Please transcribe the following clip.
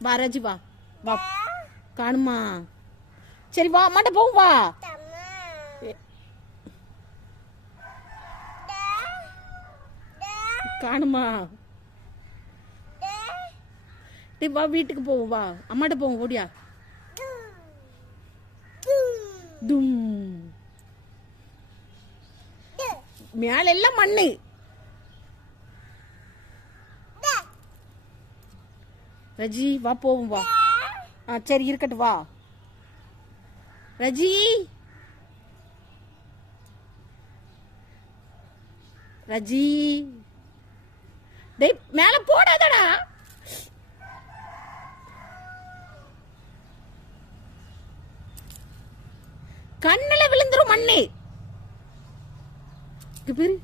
வா ரஜி வா வா காணுமா சரி வா அம்மாட்ட போவும் வா காணுமா டேய் வா வீட்டுக்கு போவோம் வா அம்மாட்ட போவோம் ஓடியா தும் மேல எல்லாம் மண்ணு ரஜி வா போவோம் வா சரி இருக்கட்டும் வா ரஜி ரஜி டேய் மேல போடாதடா கண்ணுல விழுந்துரும் மண்ணு பேரு